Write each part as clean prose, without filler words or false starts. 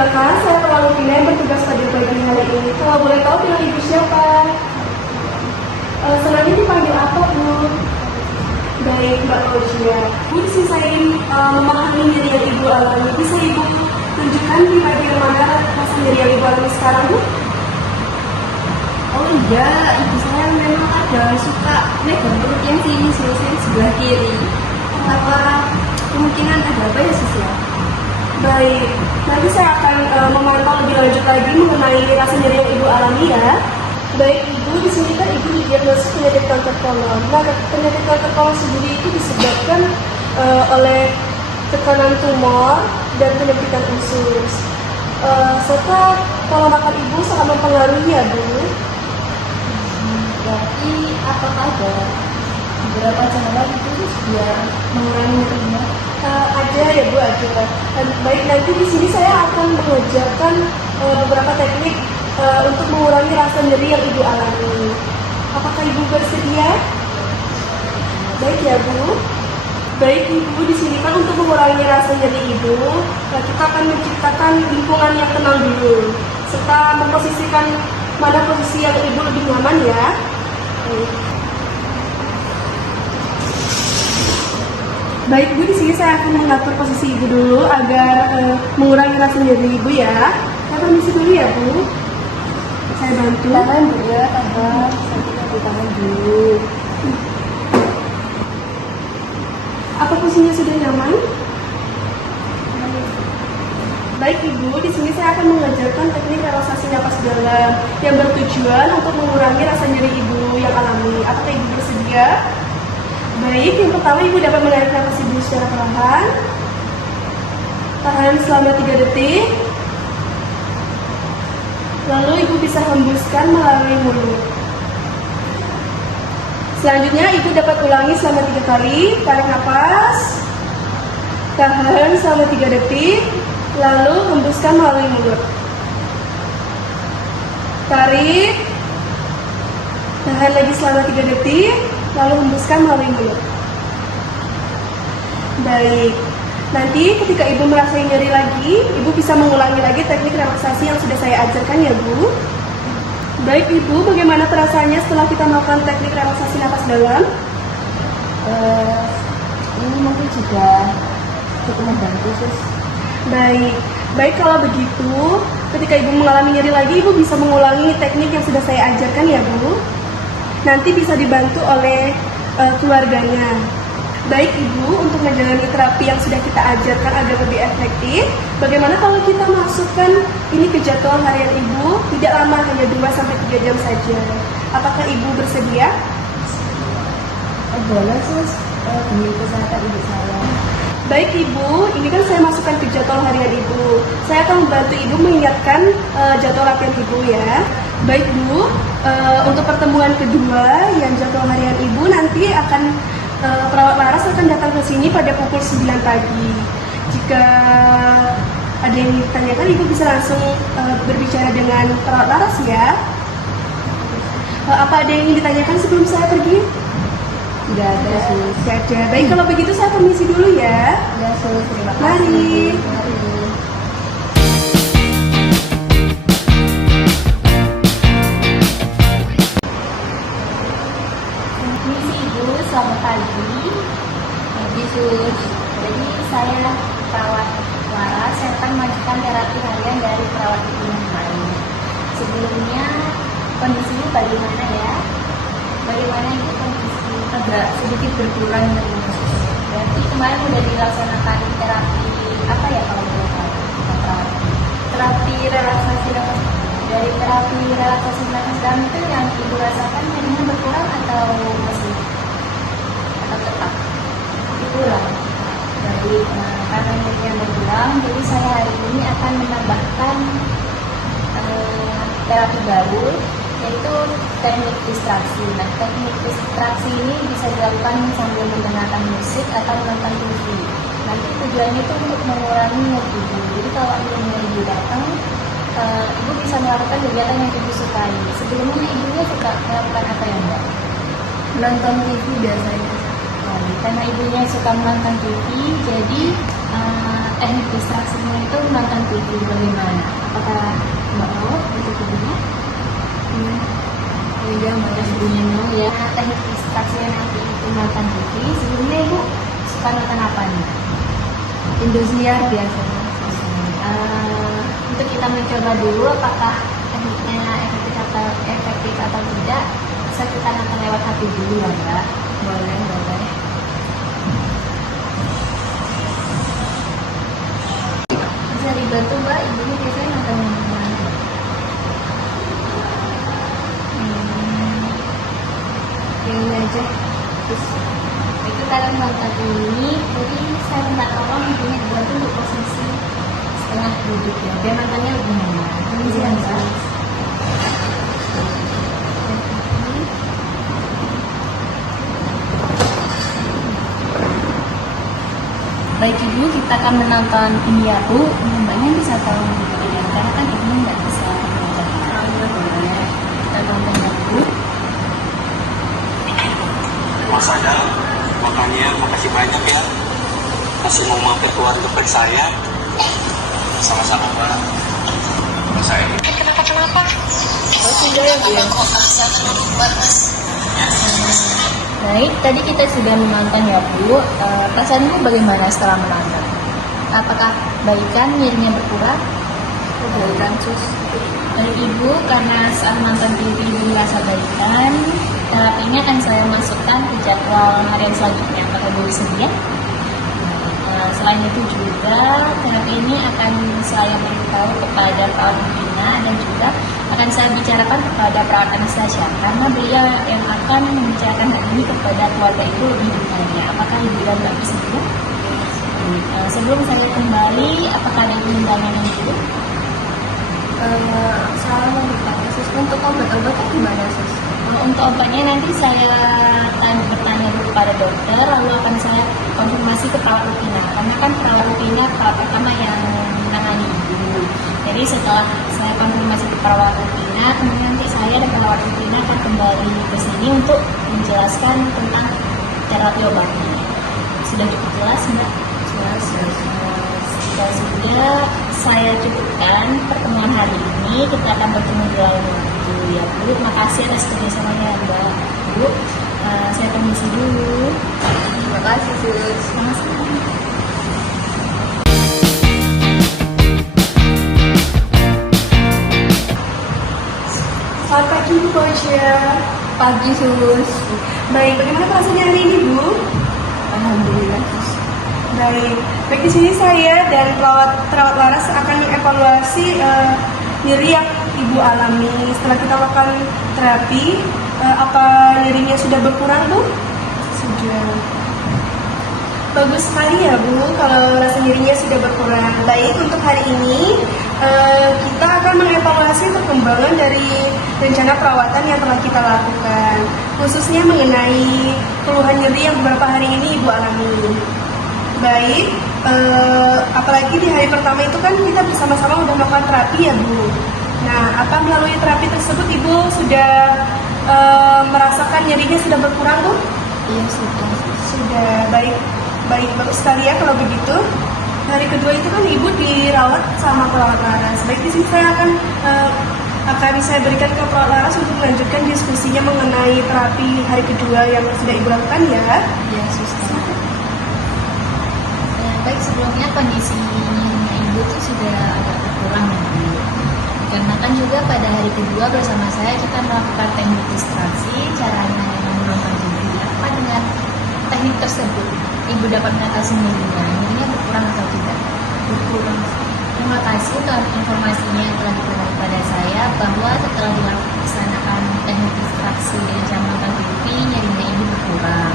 Perkenalkan, saya Ketua Lupina yang bertugas pada pagi hari ini. Kalau boleh tahu dengan Ibu siapa? Senangnya dipanggil apa, Bu? Baik, Mbak Ojia. Bu, di sini saya ingin memahami nyeri yang Ibu alami. Bisa Ibu tunjukkan di bagian mana rasa nyeri yang Ibu alami sekarang, Bu? Oh iya, ibu saya memang ada suka megang perut yang sini sebelah kiri. Apa kemungkinan ada apa ya sis ya? Baik, nanti saya akan memantau lebih lanjut lagi mengenai rasa nyeri yang Ibu alami ya. Baik Ibu, di sini kan Ibu didiagnosis penyakit kanker kolon. Nah, penyakit kanker kolon sendiri itu disebabkan oleh tekanan tumor dan penyempitan usus. Serta pola makan Ibu sangat mempengaruhi ya Bu. Berarti apakah ada beberapa cara itu biar mengurangi nyerinya? Ada ya Bu, ada. Baik, nanti di sini saya akan mengajarkan beberapa teknik untuk mengurangi rasa nyeri yang Ibu alami. Apakah Ibu bersedia? Baik ya Bu. Baik Ibu, di sini kan untuk mengurangi rasa nyeri Ibu, kita akan menciptakan lingkungan yang tenang dulu, serta memposisikan mana posisi yang Ibu lebih nyaman ya. Baik Bu, di sini saya akan mengatur posisi Ibu dulu agar mengurangi rasa nyeri Ibu ya. Saya permisi dulu ya Bu. Saya bantu. Tangan Bu ya, tangan. Saya di tangan dulu. Apa posisinya sudah nyaman? Baik Ibu, di sini saya akan mengajarkan teknik relaksasi napas dalam yang bertujuan untuk mengurangi rasa nyeri Ibu yang alami. Apakah Ibu bersedia? Baik, yang pertama Ibu dapat menarik napas Ibu secara perlahan. Tahan selama 3 detik. Lalu Ibu bisa hembuskan melalui mulut. Selanjutnya Ibu dapat ulangi selama 3 kali. Tarik napas. Tahan selama 3 detik. Lalu hembuskan melalui mulut. Tarik. Tahan lagi selama 3 detik. Lalu hembuskan melalui mulut. Baik. Nanti ketika Ibu merasa nyeri lagi, Ibu bisa mengulangi lagi teknik relaksasi yang sudah saya ajarkan ya Bu. Baik Ibu, bagaimana perasaannya setelah kita melakukan teknik relaksasi napas dalam? Ini mungkin juga cukup membantu sis. Baik kalau begitu, ketika Ibu mengalami nyeri lagi, Ibu bisa mengulangi teknik yang sudah saya ajarkan ya Bu. Nanti bisa dibantu oleh keluarganya. Baik Ibu, untuk menjalani terapi yang sudah kita ajarkan agar lebih efektif, bagaimana kalau kita masukkan ini ke jadwal harian Ibu, tidak lama, hanya 2-3 jam saja. Apakah Ibu bersedia? Boleh sis, demi kesehatan ibu saya. Baik Ibu, ini kan saya masukkan ke jadwal harian Ibu. Saya akan membantu Ibu mengingatkan jadwal latihan Ibu ya. Baik Bu, untuk pertemuan kedua yang jadwal harian Ibu nanti akan perawat laras akan datang ke sini pada pukul 9 pagi. Jika ada yang ditanyakan, Ibu bisa langsung berbicara dengan perawat laras ya. Apa ada yang ingin ditanyakan sebelum saya pergi? Tidak ada sis. Tidak ada. Baik, kalau begitu saya permisi dulu ya. Ya sis, terima kasih. Mari. Misi Ibu, selamat pagi. Pagi sus. Jadi saya perawat laras, saya akan mengajukan terapi harian dari perawat ibu yang lain. Sebelumnya kondisi ibu bagaimana ya? Bagaimana itu kondisi? Agak sedikit berkurang dari sus. Berarti kemarin sudah dilaksanakan terapi apa ya kalau boleh tahu? Terapi relaksasi napas. Dari terapi relaksasi napas dalam itu yang ibu rasakan nyerinya berkurang atau masih atau tetap berkurang? Jadi karena nyerinya berkurang, jadi saya hari ini akan menambahkan terapi baru, yaitu teknik distraksi. Nah, teknik distraksi ini bisa dilakukan sambil mendengarkan musik atau menonton TV. Nanti tujuannya itu untuk mengurangi nyeri ibu. Jadi kalau nyeri ibu datang, ibu bisa melakukan kegiatan yang ibu sukai. Sebelumnya ibunya suka melakukan apa ya Mbak? Menonton TV biasanya. Karena ibunya suka menonton TV, jadi teknik distraksinya itu menonton terapi itu bagaimana? Apakah Mbak mau untuk ibunya? Iya, Mbak ibunya mau ya. Nah, teknik distraksi yang nanti itu makan TV, sebelumnya Ibu suka nonton apa nih? Indosiar biasanya. Untuk kita mencoba dulu apakah tekniknya efektif atau tidak, bisa kita nonton lewat HP dulu ya Mbak. Boleh. Bisa dibantu Mbak, ibunya biasanya nonton yang mana? Yang ini aja. Terus itu kalian nonton ini, jadi saya minta tolong ibunya dibantu untuk posisi setengah duduk ya, biar nontonnya lebih nyaman. Ini sih Mbak. Baik Ibu, kita akan menonton ini ya Bu. Mbaknya bisa tolong diberikan karena kan Ibu nggak bisa mengajarkan. Kita tonton ya Bu. Mas Adam, makanya makasih banyak ya masih mau mampir keluar tempat saya. Sama-sama Pak. Mas saya. Kenapa? Oh sudah ya Bu ya. Baik, tadi kita sudah menonton ya Bu. Perasaan Ibu bagaimana setelah menonton? Apakah baikan nyerinya berkurang? Baikan sus. Dari Ibu, karena saat menonton TV Ibu merasa baikan, terapinya akan saya masukkan ke jadwal harian selanjutnya. Apakah Ibu bersedia? Selain itu juga terapi ini akan saya beritahu kepada perawat Bina dan juga akan saya bicarakan kepada perawat Anastasia karena beliau yang akan membicarakan hal ini kepada keluarga itu lebih detailnya. Apakah Ibu dan Mbak bersedia? Sebelum saya kembali, apakah ada undangan yang dulu? Saya mau bertanya sus, untuk obat-obatnya gimana sus? Untuk obatnya nanti saya bertanya dulu kepada dokter, lalu akan saya konfirmasi ke perawat rutina. Karena kan perawat rutina perawat pertama yang menangani Ibu. Jadi setelah saya konfirmasi ke perawat rutina, kemudian nanti saya dan perawat rutina akan kembali ke sini untuk menjelaskan tentang terapi obatnya. Sudah cukup jelas Mbak? Jelas. Sudah saya cukupkan pertemuan hari ini. Kita akan bertemu di lain waktu ya Bu. Makasih atas kerjasamanya Mbak. Bu, saya permisi dulu. Terima kasih sus. Sama-sama. Selamat pagi Bu Posya. Pagi sus. Baik, bagaimana perasaannya hari ini Bu? Alhamdulillah sus. Baik di sini saya dan perawat Laras akan mengevaluasi nyeri yang Ibu alami setelah kita lakukan terapi. Apa nyerinya sudah berkurang Bu? Sudah. Bagus sekali ya Bu, kalau rasa nyerinya sudah berkurang. Baik, untuk hari ini kita akan mengevaluasi perkembangan dari rencana perawatan yang telah kita lakukan, khususnya mengenai keluhan nyeri yang beberapa hari ini Ibu alami. Baik, apalagi di hari pertama itu kan kita bersama-sama udah melakukan terapi ya Bu. Nah, apa melalui terapi tersebut Ibu sudah merasakan nyerinya sudah berkurang Bu? Iya sudah. Sudah, baik bagus sekali ya kalau begitu. Hari kedua itu kan Ibu dirawat sama perawat Laras. Baik, di sini saya akan saya berikan ke perawat Laras untuk melanjutkan diskusinya mengenai terapi hari kedua yang sudah Ibu lakukan ya. Iya suster. Baik, sebelumnya kondisi Ibu itu sudah agak berkurang ya Bu. Karena kan juga pada hari kedua bersama saya kita melakukan teknik distraksi, caranya yang menonton TV. Apa dengan teknik tersebut Ibu dapat mengatasi nyerinya berkurang atau tidak? Berkurang. Terima kasih untuk informasinya yang telah diberikan kepada saya bahwa setelah dilaksanakan teknik distraksi dengan cara menonton TV, nyerinya Ibu berkurang.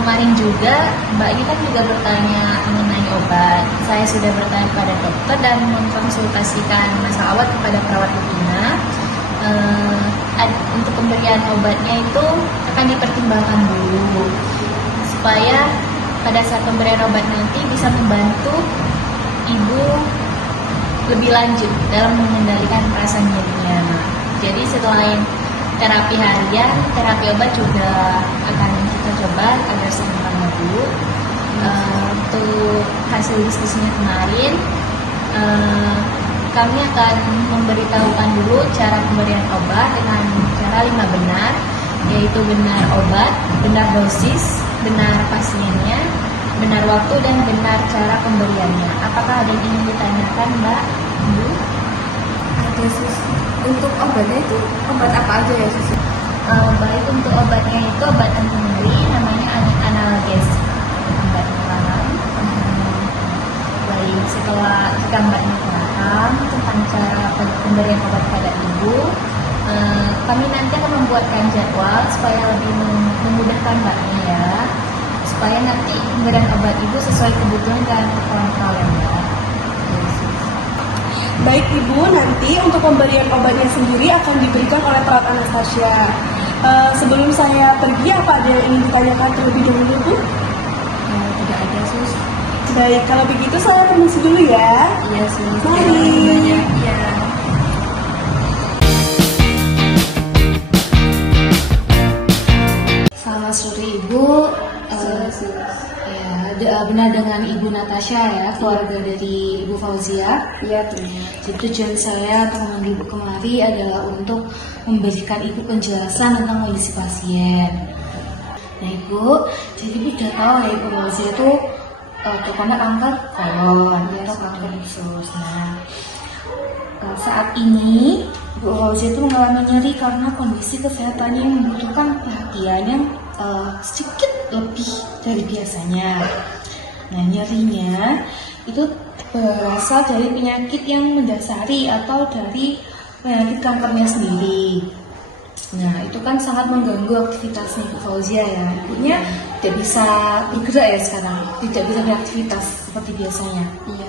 Kemarin juga Mbak ini kan juga bertanya mengenai obat. Saya sudah bertanya kepada dokter dan mengkonsultasikan masalah obat kepada perawat rutina. Untuk pemberian obatnya itu akan dipertimbangkan dulu supaya pada saat pemberian obat nanti bisa membantu Ibu lebih lanjut dalam mengendalikan rasa nyerinya. Jadi selain terapi harian, terapi obat juga akan kita coba agar seimbang Bu. Untuk hasil diskusinya kemarin, kami akan memberitahukan dulu cara pemberian obat dengan cara 5 benar, yaitu benar obat, benar dosis, benar pasiennya, benar waktu, dan benar cara pemberiannya. Apakah ada yang ingin ditanyakan, Mbak? Bu? Ada sus. Untuk obatnya itu obat apa aja ya sus? Baik, untuk obatnya itu obat anti nyeri, namanya analgesik, obat pengarang. Baik, setelah jika Mbaknya paham tentang cara pemberian obat pada ibu, kami nanti akan membuatkan jadwal supaya lebih memudahkan Mbaknya ya, supaya nanti pemberian obat ibu sesuai kebutuhan dan terkontrol ya Mbak. Baik Ibu, nanti untuk pemberian obatnya sendiri akan diberikan oleh perawat Anastasia. Sebelum saya pergi, apa ada yang ingin ditanyakan terlebih dahulu Bu? Tidak ada sus. Baik, kalau begitu saya permisi dulu ya. Iya sus. Mari. Iya. Selamat sore Ibu. Benar dengan Ibu Natasha ya, keluarga dari Ibu Fauzia. Iya benar. Jadi tujuan saya untuk memanggil Ibu kemari adalah untuk memberikan Ibu penjelasan tentang kondisi pasien. Nah Ibu, jadi Ibu sudah tahu ya Ibu Fauzia itu terkena kanker kolon atau kanker usus. Nah, saat ini Ibu Fauzia itu mengalami nyeri karena kondisi kesehatannya yang membutuhkan perhatian yang sedikit lebih dari biasanya. Nah, nyerinya itu berasal dari penyakit yang mendasari atau dari penyakit kankernya sendiri. Nah, itu kan sangat mengganggu aktivitasnya Ibu Fauzia ya. Ibunya tidak bisa bergerak ya sekarang, tidak bisa beraktivitas seperti biasanya. Iya.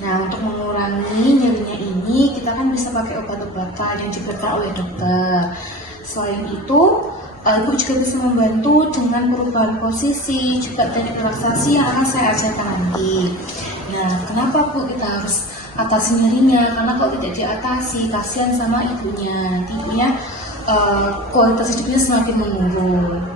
Nah, untuk mengurangi nyerinya ini, kita kan bisa pakai obat-obatan yang diberikan oleh dokter. Selain itu, Ibu juga bisa membantu dengan perubahan posisi, juga teknik relaksasi yang akan saya ajarkan nanti. Nah, kenapa Bu kita harus atasi nyerinya? Karena kalau tidak diatasi, kasihan sama ibunya. Nanti ibunya kualitas hidupnya semakin menurun.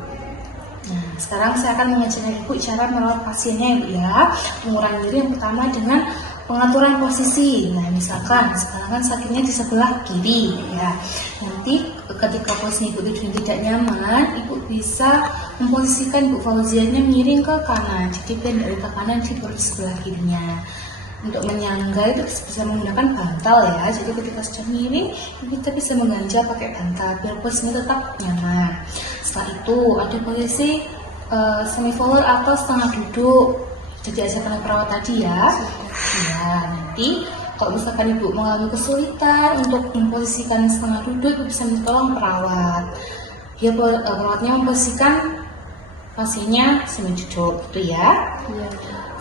Nah, sekarang saya akan mengajarkan Ibu cara merawat pasiennya Ibu ya. Mengurangi nyeri yang pertama dengan pengaturan posisi. Nah, misalkan sekarang kan sakitnya di sebelah kiri ya. Nanti ketika posisi Ibu tidak nyaman, Ibu bisa memposisikan Ibu Fauzianya miring ke kanan. Jadi dari ke kanan di sebelah kirinya. Untuk menyangga itu bisa menggunakan bantal ya. Jadi ketika sudah miring, kita bisa mengganjal pakai bantal biar posisinya tetap nyaman. Setelah itu ada posisi semi forward atau setengah duduk. Jadi ajarkan oleh perawat tadi ya. Ya, nanti kalau misalkan Ibu mengalami kesulitan untuk memposisikan setengah duduk, Ibu bisa minta tolong perawat. Ya, perawatnya memposisikan pasiennya semi duduk gitu ya. Iya.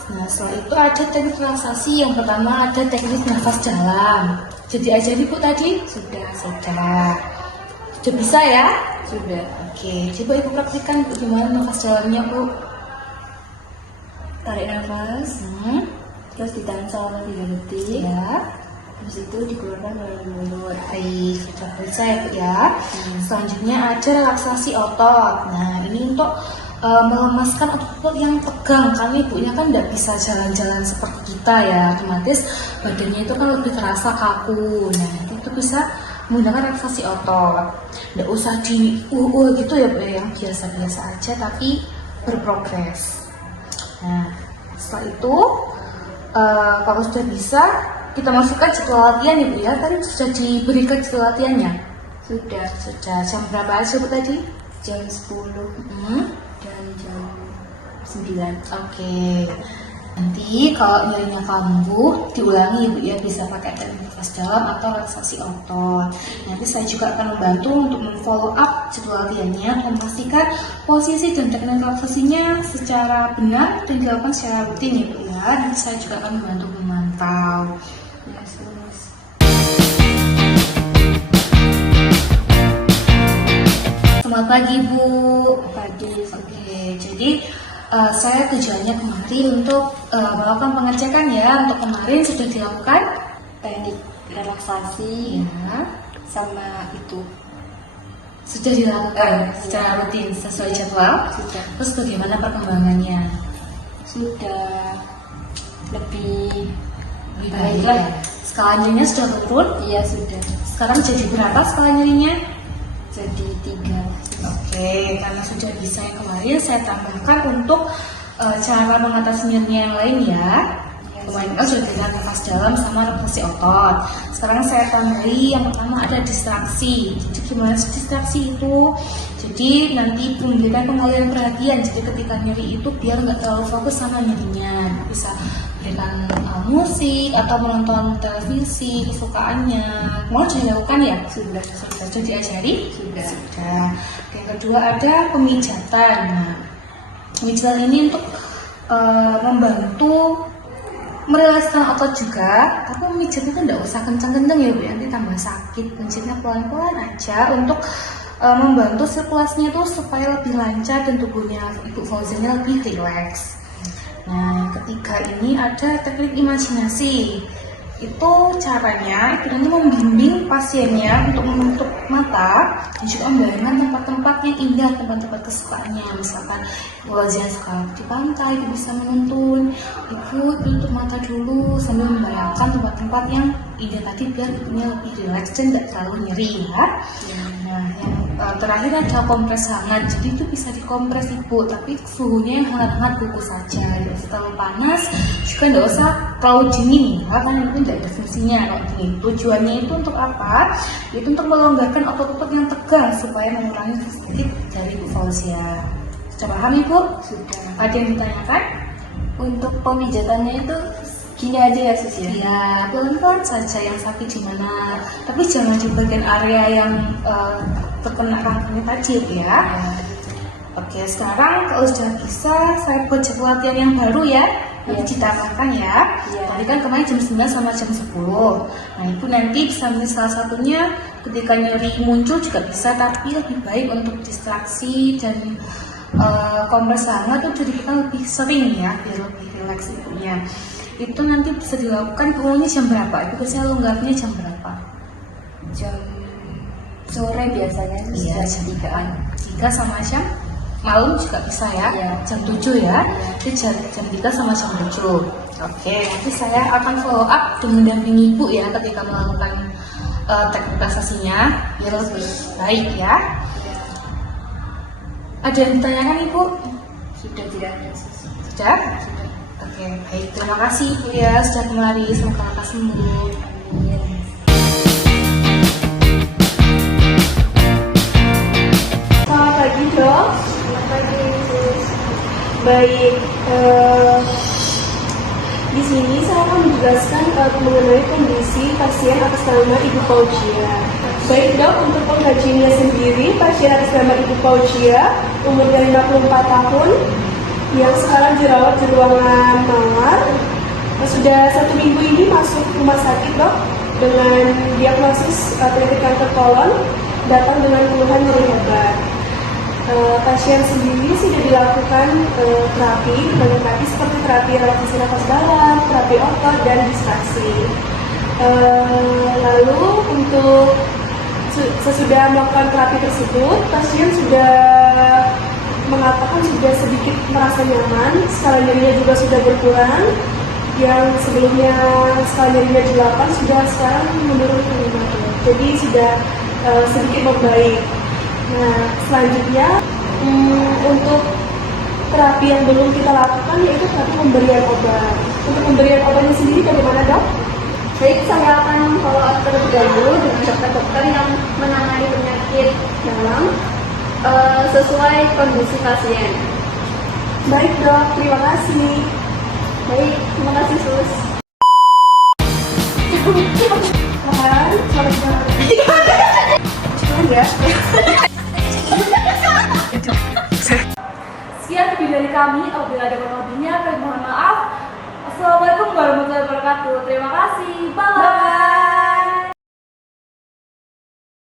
Nah, setelah itu ada teknik relaksasi. Yang pertama ada teknik nafas dalam. Jadi ajar Ibu tadi? Sudah. Sudah bisa ya? Sudah. Oke, coba Ibu praktikkan bagaimana nafas dalamnya Bu. Tarik nafas, terus ditahan selama 3 detik. Ya. Terus itu dikeluarkan melalui mulut. Baik, sudah bisa ya Bu ya. Selanjutnya ada relaksasi otot. Nah, ini untuk melemaskan otot yang tegang. Karena ibunya kan tidak bisa jalan-jalan seperti kita ya. Otomatis badannya itu kan lebih terasa kaku. Nah, itu bisa menggunakan relaksasi otot. Tidak usah di gitu ya Bu, yang biasa-biasa aja tapi berprogres. Nah, setelah itu kalau sudah bisa, kita masukkan jadwal latihan Ibu ya. Tadi sudah diberikan jadwal latihannya? Sudah. Jam berapa aja Bu tadi? Jam 10 dan jam 9. Oke. Nanti kalau nyerinya kambuh, diulangi Ibu ya, bisa pakai teknik nafas dalam atau relaksasi otot. Nanti saya juga akan membantu untuk memfollow up jadwal latihannya, memastikan posisi dan teknik relaksasinya secara benar dan dilakukan secara rutin ya Bu ya. Nanti saya juga akan membantu memantau. Yes. Selamat pagi Bu. Pagi. Oke, jadi saya tujuannya kemari untuk melakukan pengecekan ya. Untuk kemarin sudah dilakukan Teknik relaksasi ya, sama itu. sudah dilakukan secara rutin sesuai jadwal. Sudah. Terus bagaimana perkembangannya? Sudah lebih Lebih baik baik lah. ya? Skala nyerinya sudah turun? Iya sudah. Sekarang jadi berapa skala nyerinya? Jadi 3. Oke, karena sudah bisa yang kemarin, saya tambahkan untuk cara mengatasi nyerinya yang lain ya. Kemarin kan sudah kita nafas dalam sama relaksasi otot. Sekarang saya tambahi yang pertama ada distraksi. Jadi gimana sih distraksi itu? Jadi nanti memberikan pengalihan perhatian. Jadi ketika nyeri itu biar nggak terlalu fokus sama nyerinya. Bisa berikan musik atau menonton televisi kesukaannya. Mau dilakukan ya? Sudah. Sudah diajari? Sudah. Sudah. Yang kedua ada pemijatan. Nah, pemijatan ini untuk membantu merilekskan otot juga, tapi memijat itu tidak usah kencang-kencang ya Bu, nanti tambah sakit. Pijatnya pelan-pelan aja untuk membantu sirkulasinya itu supaya lebih lancar dan tubuhnya Ibu Fauzianya lebih rileks. Nah, yang ketiga ini ada teknik imajinasi. Itu caranya itu nanti membimbing pasiennya untuk menutup mata dan juga membayangkan tempat-tempat yang indah, tempat-tempat kesukaannya. Misalkan Fauzianya suka di pantai, itu bisa menuntun. Ibu tutup mata dulu sambil membayangkan tempat-tempat yang indah tadi biar ibunya lebih rileks dan tidak terlalu nyeri ya. Nah, yang terakhir ada kompres hangat. Jadi itu bisa dikompres Ibu, tapi suhunya yang hangat-hangat dulu saja. Tidak terlalu panas, juga tidak usah terlalu dingin ya, karena itu tidak ada fungsinya kalau dingin. Tujuannya itu untuk apa? Itu untuk melonggarkan otot-otot yang tegang supaya mengurangi sakit dari Ibu Fauzia. Sudah paham Ibu? Sudah. Ada yang ditanyakan? Untuk pemijatannya itu gini aja ya Sus ya? Ya, pelan-pelan saja yang sakit di mana. Tapi jangan di bagian area yang terkena rangkanya tadi ya. Oke, sekarang kalau sudah bisa, saya buat jadwal latihan yang baru ya. Nanti ditambahkan ya. Iya. Tadi kan kemarin jam 9 sama jam 10. Nah, Ibu nanti bisa milih salah satunya ketika nyeri muncul juga bisa, tapi lebih baik untuk distraksi dan kompres hangat itu diberikan lebih sering ya, biar lebih rileks ibunya. Itu nanti bisa dilakukan umumnya jam berapa? Ibu biasanya longgarnya jam berapa? Jam sore biasanya Iya, jam 3-an. 3 sama jam malam juga bisa ya, Iya. jam 7 ya. Jadi jam 3 sama jam 7. Oke, nanti saya akan follow up dengan mendampingi Ibu ya ketika melakukan teknik relaksasinya biar lebih baik ya. Ada yang ditanyakan Ibu? Sudah tidak ada Sus. Sudah? Oke, baik. Terima kasih Ibu ya sudah kemari. Semoga lekas sembuh. Amin. Selamat pagi Dok. Selamat pagi Sus. Baik, di sini saya akan menjelaskan mengenai kondisi pasien atas nama Ibu Fauzia. Baik Dok, untuk pengkajiannya sendiri, pasien atas nama Ibu Fauzia, umurnya 54 tahun, yang sekarang dirawat di ruangan mawar. Sudah 1 minggu ini masuk rumah sakit Dok, dengan diagnosis penyakit kanker kolon, datang dengan keluhan nyeri hebat. Pasien sendiri sudah dilakukan terapi, berbagai terapi seperti terapi relaksasi nafas dalam, terapi otot, dan distraksi. Lalu untuk sesudah melakukan terapi tersebut, pasien sudah mengatakan sudah sedikit merasa nyaman, skala nyerinya juga sudah berkurang. Yang sebelumnya skala nyerinya 8 sudah sekarang menurun ke 5. Jadi sudah sedikit membaik. Nah, selanjutnya untuk terapi yang belum kita lakukan yaitu terapi pemberian obat. Untuk pemberian obatnya sendiri bagaimana Dok? Baik, saya akan follow up terlebih dahulu dengan dokter-dokter yang menangani penyakit dalam sesuai kondisi pasien. Baik Dok, terima kasih. Baik, terima kasih Sus. Selamat ya. Sekian video dari kami. Apabila ada kurang lebihnya, kami mohon maaf. Assalamualaikum warahmatullahi wabarakatuh. Terima kasih. Bye.